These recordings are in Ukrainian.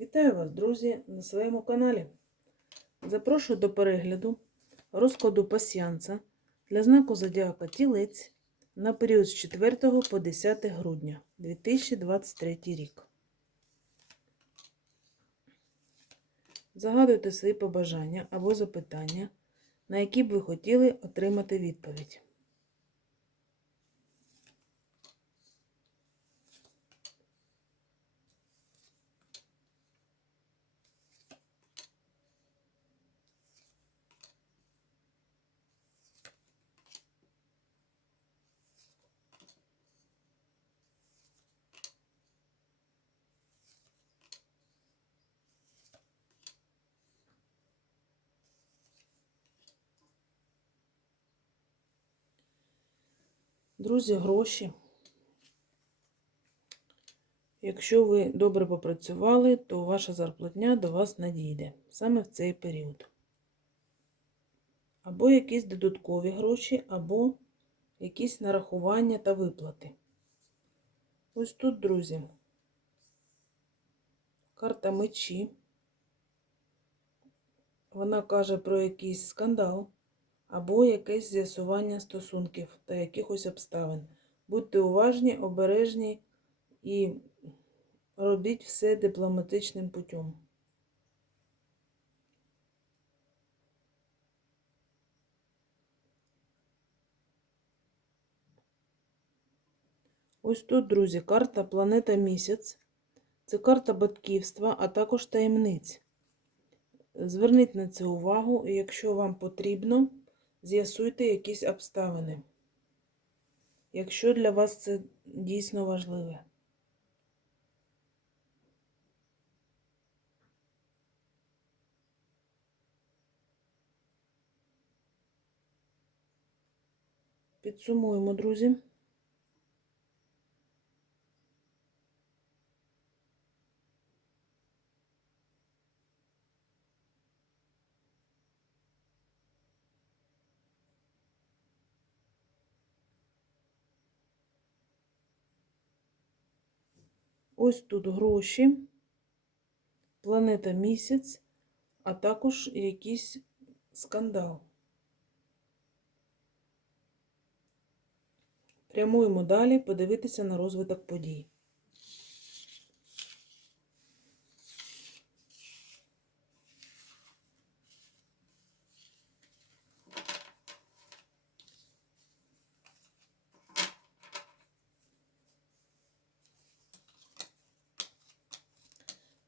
Вітаю вас, друзі, на своєму каналі. Запрошую до перегляду розкладу пасіянца для знаку Зодіака Тілець на період з 4 по 10 грудня 2023 рік. Загадуйте свої побажання або запитання, на які б ви хотіли отримати відповідь. Друзі, гроші. Якщо ви добре попрацювали, то ваша зарплатня до вас надійде саме в цей період. Або якісь додаткові гроші, або якісь нарахування та виплати. Ось тут, друзі, карта мечі. Вона каже про якийсь скандал або якесь з'ясування стосунків та якихось обставин. Будьте уважні, обережні і робіть все дипломатичним путем. Ось тут, друзі, карта Планета Місяць. Це карта батьківства, а також таємниць. Зверніть на це увагу, якщо вам потрібно, з'ясуйте якісь обставини. Якщо для вас це дійсно важливе. Підсумуємо, друзі. Ось тут гроші, планета місяць, а також якийсь скандал. Прямуємо далі подивитися на розвиток подій.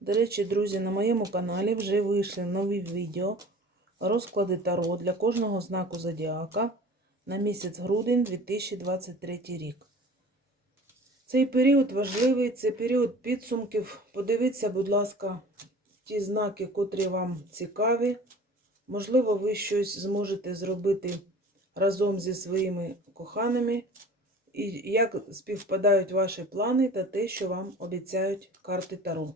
До речі, друзі, на моєму каналі вже вийшли нові відео розклади Таро для кожного знаку Зодіака на місяць грудень 2023 рік. Цей період важливий, це період підсумків. Подивіться, будь ласка, ті знаки, котрі вам цікаві. Можливо, ви щось зможете зробити разом зі своїми коханими. І як співпадають ваші плани та те, що вам обіцяють карти Таро.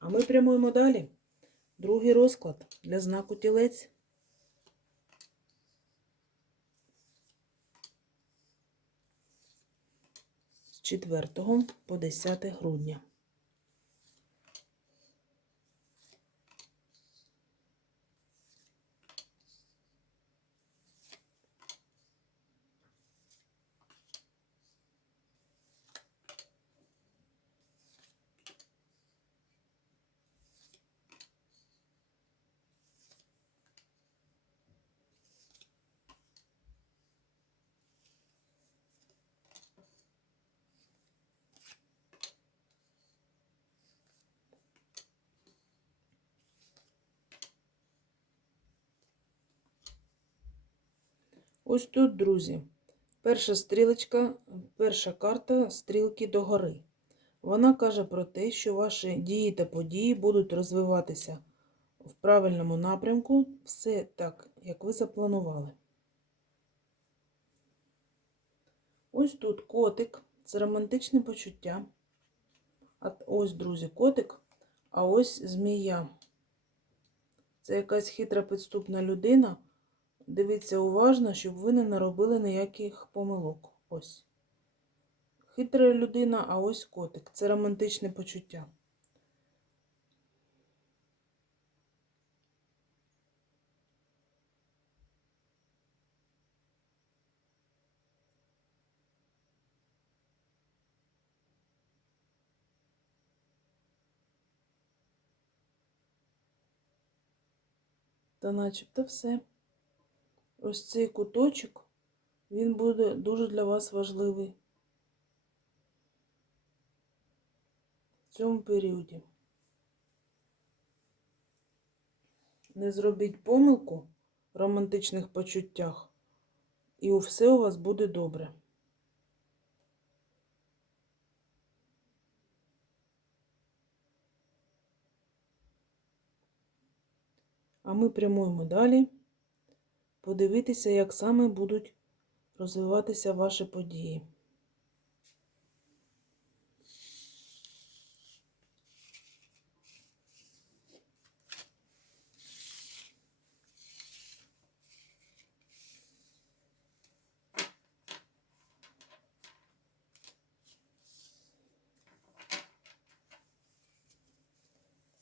А ми прямуємо далі. Другий розклад для знаку тілець. З 4 по 10 грудня. Ось тут, друзі, перша стрілочка, перша карта стрілки догори. Вона каже про те, що ваші дії та події будуть розвиватися в правильному напрямку, все так, як ви запланували. Ось тут котик, це романтичне почуття. А ось, друзі, котик, а ось змія. Це якась хитра підступна людина. Дивіться уважно, щоб ви не наробили ніяких помилок. Ось. хитра людина, а ось котик. Це романтичне почуття. Та начебто все. Ось цей куточок, він буде дуже для вас важливий в цьому періоді. Не зробіть помилку в романтичних почуттях, і все у вас буде добре. А ми прямуємо далі подивитися, як саме будуть розвиватися ваші події.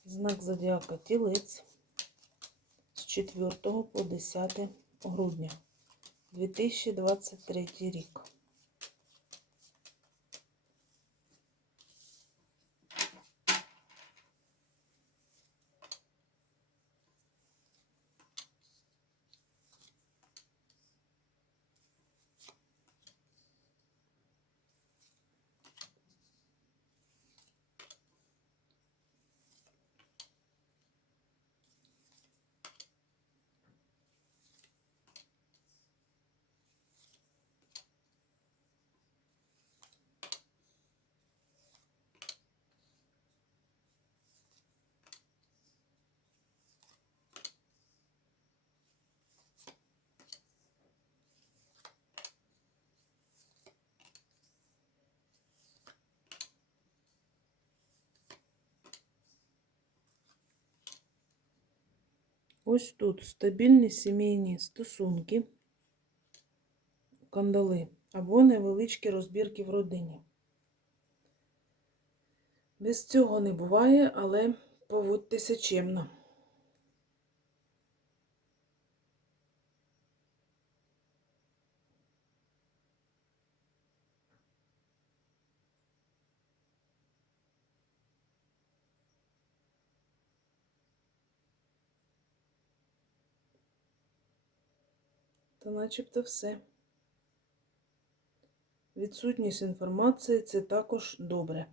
Знак зодіака тілець з 4 по 10 грудня 2023 рік. Ось тут стабільні сімейні стосунки, кандали або невеличкі розбірки в родині. Без цього не буває, але поводьтеся чемно. Та начебто все. Відсутність інформації це також добре.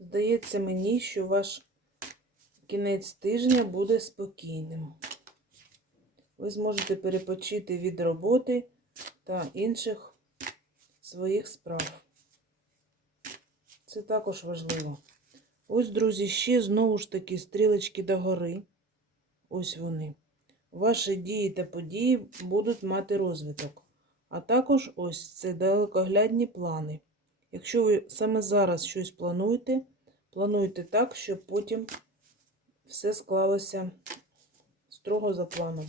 Здається мені, що ваш кінець тижня буде спокійним. Ви зможете перепочити від роботи та інших своїх справ. Це також важливо. Ось, друзі, ще знову ж таки стрілочки догори. Ось вони. Ваші дії та події будуть мати розвиток. А також ось це далекоглядні плани. Якщо ви саме зараз щось плануєте, плануйте так, щоб потім все склалося строго за планом.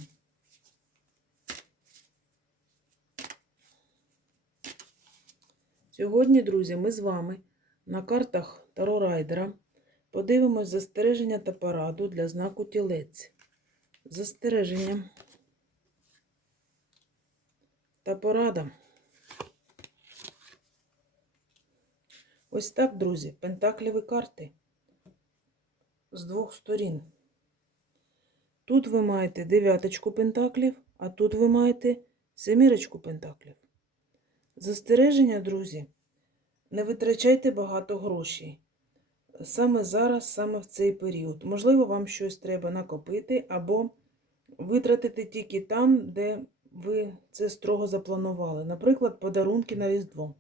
Сьогодні, друзі, ми з вами на картах Таро Райдера подивимось застереження та пораду для знаку тілець. Застереження та порада. Ось так, друзі, пентакліві карти з двох сторін. Тут ви маєте дев'яточку пентаклів, а тут ви маєте семірочку пентаклів. Застереження, друзі, не витрачайте багато грошей. Саме зараз, саме в цей період. Можливо, вам щось треба накопити або витратити тільки там, де ви це строго запланували. Наприклад, подарунки на Різдво.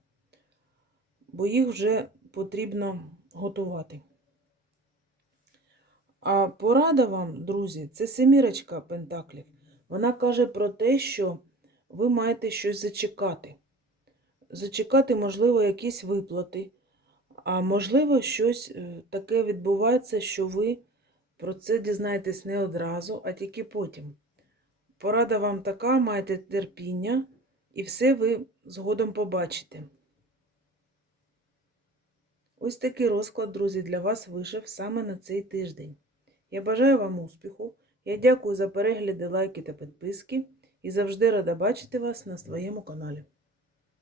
Бо їх вже потрібно готувати. А порада вам, друзі, це семірочка пентаклів. Вона каже про те, що ви маєте щось зачекати. Зачекати, можливо, якісь виплати. А можливо, щось е, таке відбувається, що ви Про це дізнаєтесь не одразу, а тільки потім. Порада вам така, майте терпіння, і все ви згодом побачите. Ось такий розклад, друзі, для вас вийшов саме на цей тиждень. Я бажаю вам успіху. Я дякую за перегляди, лайки та підписки і завжди рада бачити вас на своєму каналі.